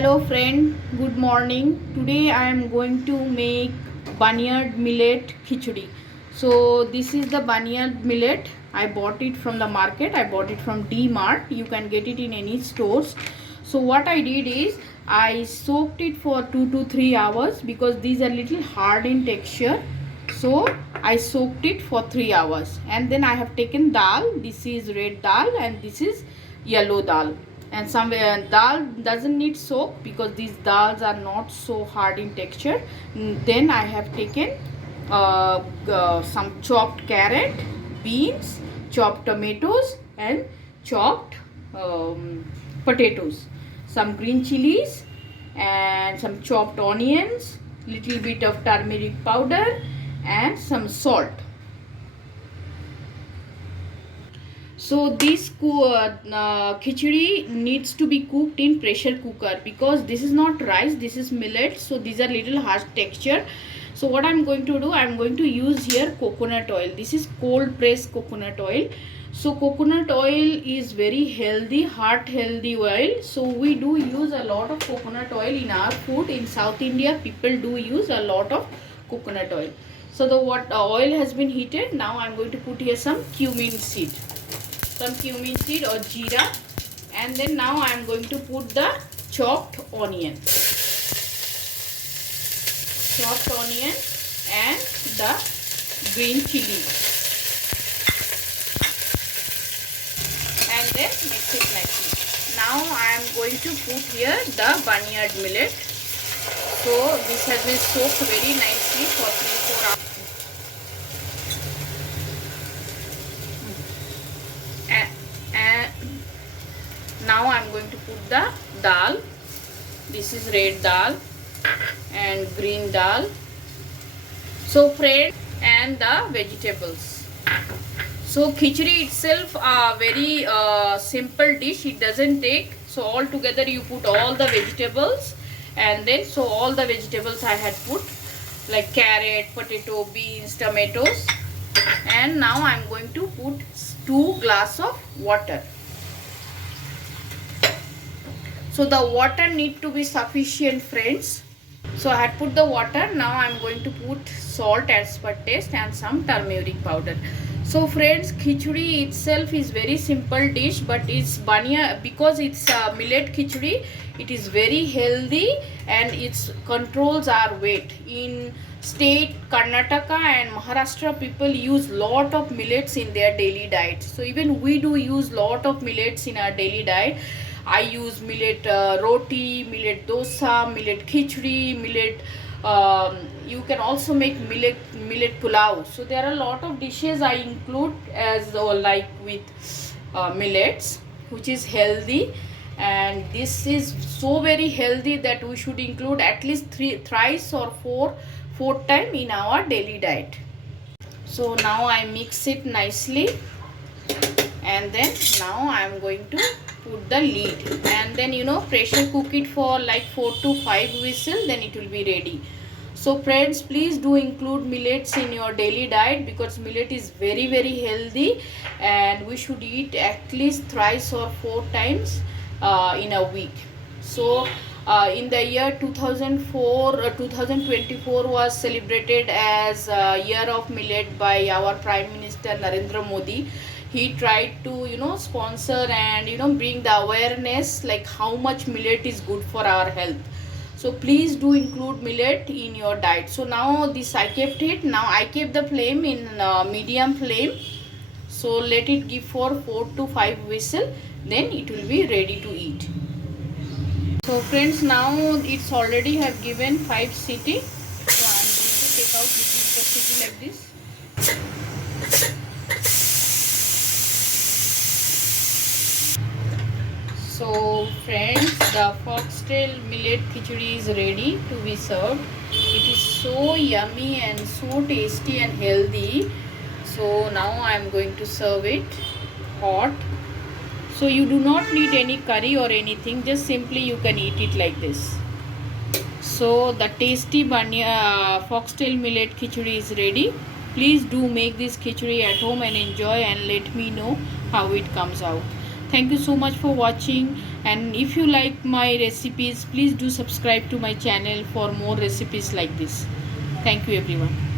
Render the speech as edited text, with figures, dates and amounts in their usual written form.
Hello friend, good morning. Today I am going to make barnyard millet khichdi. So this is the barnyard millet. I bought it from the market. I bought it from D Mart. You can get it in any stores. So what I did is I soaked it for 2 to 3 hours because these are little hard in texture. So I soaked it for 3 hours and then I have taken dal. This is red dal and this is yellow dal. And some dal doesn't need soak because these dals are not so hard in texture. Then I have taken some chopped carrot, beans, chopped tomatoes and chopped potatoes, some green chilies and some chopped onions, little bit of turmeric powder and some salt. So this khichdi needs to be cooked in pressure cooker because this is not rice, this is millet. So these are little harsh texture. So what I'm going to do, I'm going to use here coconut oil. This is cold pressed coconut oil. So coconut oil is very healthy, heart healthy oil. So we do use a lot of coconut oil in our food. In South India, people do use a lot of coconut oil. So the oil has been heated. Now I'm going to put here some cumin seed. Some cumin seed or jeera, and then now I am going to put the chopped onion and the green chili, and then mix it nicely. Now I am going to put here the barnyard millet. So this has been soaked very nicely for 3-4 hours. Now I am going to put the dal. This is red dal and green dal. So friends, and the vegetables. So khichdi itself a very simple dish. It doesn't take. So all together you put all the vegetables, and then so all the vegetables I had put like carrot, potato, beans, tomatoes, and now I am going to put 2 glasses of water. So the water need to be sufficient, friends. So I had put the water. Now I am going to put salt as per taste and some turmeric powder. So friends, khichdi itself is very simple dish, but it's because it's millet khichdi. It is very healthy and it controls our weight. In state Karnataka and Maharashtra, people use lot of millets in their daily diet. So even we do use lot of millets in our daily diet. I use millet roti, millet dosa, millet khichdi, millet. You can also make millet pulao. So there are a lot of dishes I include as like with millets, which is healthy, and this is so very healthy that we should include at least thrice or four times in our daily diet. So now I mix it nicely, and then now I am going to put the lid, and then pressure cook it for like 4 to 5 whistles, then it will be ready. So friends, please do include millets in your daily diet because millet is very healthy and we should eat at least thrice or 4 times in a week. So in the year 2024 was celebrated as year of millet by our Prime Minister Narendra Modi. He tried to sponsor and bring the awareness like how much millet is good for our health. So please do include millet in your diet. So now this I kept it. Now I kept the flame in medium flame. So let it give for 4 to 5 whistle, then it will be ready to eat. So friends, now it's already have given 5 sitting. So I am going to take out the sitting like this. So friends, the foxtail millet khichdi is ready to be served. It is so yummy and so tasty and healthy. So now I am going to serve it hot. So you do not need any curry or anything, just simply you can eat it like this. So the tasty foxtail millet khichdi is ready. Please do make this khichdi at home and enjoy, and let me know how it comes out. Thank you so much for watching. And if you like my recipes, please do subscribe to my channel for more recipes like this. Thank you everyone.